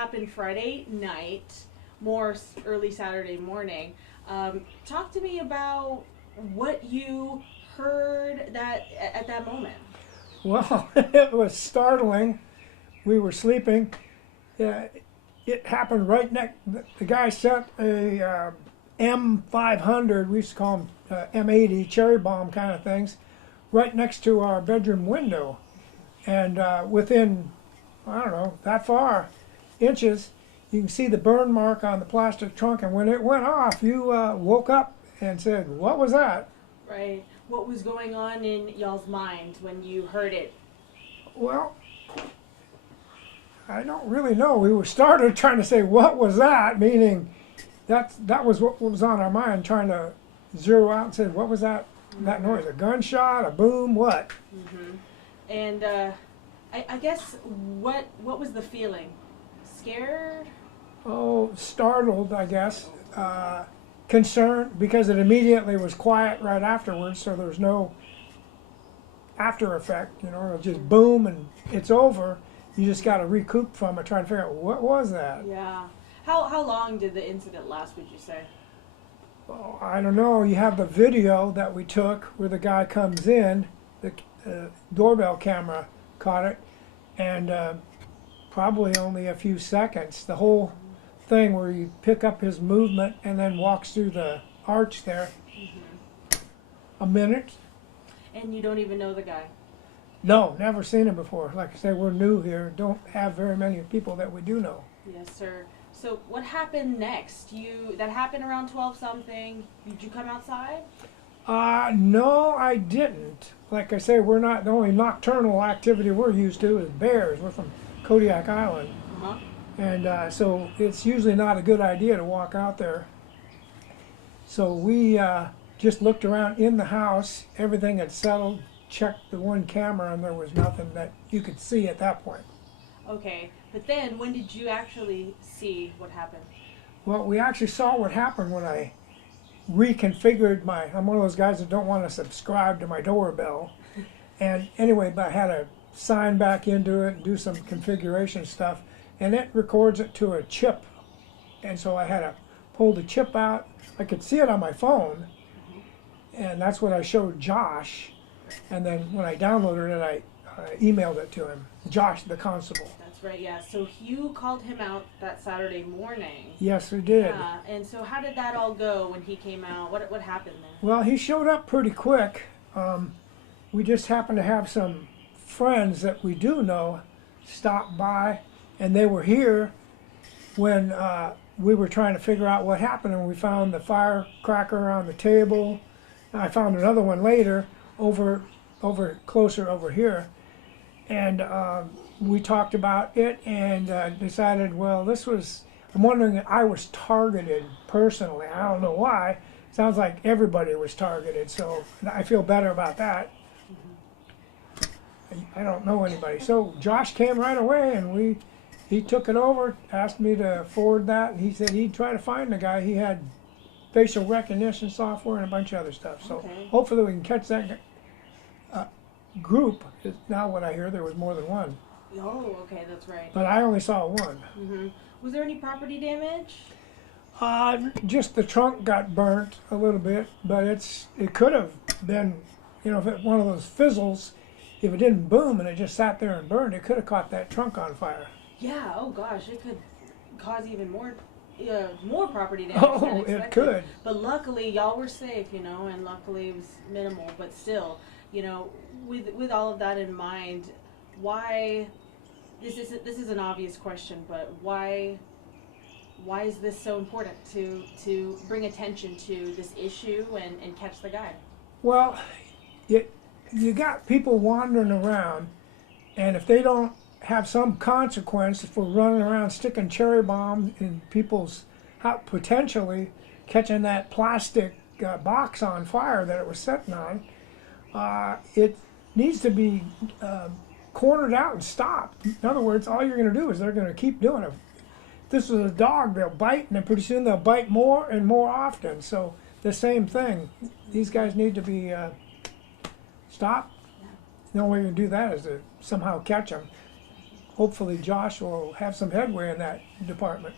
happened Friday night, more early Saturday morning. Talk to me about what you heard that at that moment. Well, it was startling. We were sleeping. It happened right next. The guy sent a M500. We used to call them M80 cherry bomb kind of things, right next to our bedroom window, and within, I don't know, that far, inches, you can see the burn mark on the plastic trunk. And when it went off, you woke up and said, "What was that?" Right. What was going on in y'all's mind when you heard it? Well, I don't really know. We were started trying to say, "What was that?" Meaning, that was what was on our mind, trying to zero out and say, "What was that? That noise? A gunshot? A boom? What?" Mm-hmm. And I guess what was the feeling? Scared? Oh, startled, I guess. Concerned, because it immediately was quiet right afterwards, so there's no after effect. It'll just boom and it's over. You just got to recoup from it, trying to figure out what was that. Yeah. How long did the incident last, would you say? Oh, I don't know. You have the video that we took where the guy comes in, the doorbell camera caught it, and probably only a few seconds. The whole thing where you pick up his movement and then walks through the arch there. Mm-hmm. A minute. And you don't even know the guy? No, never seen him before. Like I say, we're new here. Don't have very many people that we do know. Yes, sir. So what happened next? That happened around 12 something. Did you come outside? No, I didn't. Like I say, we're not, the only nocturnal activity we're used to is bears. We're from Kodiak Island. Uh-huh. And so it's usually not a good idea to walk out there. So we just looked around in the house. Everything had settled, checked the one camera, and there was nothing that you could see at that point. Okay, but then when did you actually see what happened? Well, we actually saw what happened when I reconfigured I'm one of those guys that don't want to subscribe to my doorbell. And anyway, but I had to sign back into it and do some configuration stuff. And it records it to a chip. And so I had to pull the chip out. I could see it on my phone. And that's what I showed Josh. And then when I downloaded it, I emailed it to him. Josh, the constable. That's right, yeah. So you called him out that Saturday morning. Yes, we did. Yeah, and so how did that all go when he came out? What happened then? Well, he showed up pretty quick. We just happened to have some friends that we do know stop by, and they were here when we were trying to figure out what happened, and we found the firecracker on the table. I found another one later closer over here, and we talked about it and decided, well, I'm wondering if I was targeted personally. I don't know why. Sounds like everybody was targeted, so I feel better about that. I don't know anybody. So Josh came right away, and he took it over, asked me to forward that, and he said he'd try to find the guy. He had facial recognition software and a bunch of other stuff. So okay. Hopefully we can catch that group. Is now what I hear, there was more than one. Oh, okay, that's right. But I only saw one. Mm-hmm. Was there any property damage? Just the trunk got burnt a little bit, but it could have been, if it one of those fizzles, if it didn't boom and it just sat there and burned, it could have caught that trunk on fire. Yeah. Oh gosh, it could cause even more property damage. Oh, it could. But luckily, y'all were safe, and luckily it was minimal. But still, with all of that in mind, why? This is an obvious question, but why is this so important to bring attention to this issue and catch the guy? Well, you got people wandering around, and if they don't have some consequence for running around sticking cherry bombs in people's house, potentially catching that plastic box on fire that it was sitting on, it needs to be cornered out and stopped. In other words, all you're going to do is they're going to keep doing it. If this is a dog, they'll bite, and then pretty soon they'll bite more and more often. So the same thing. These guys need to be stopped. The only way you can do that is to somehow catch them. hopefully Josh will have some headway in that department.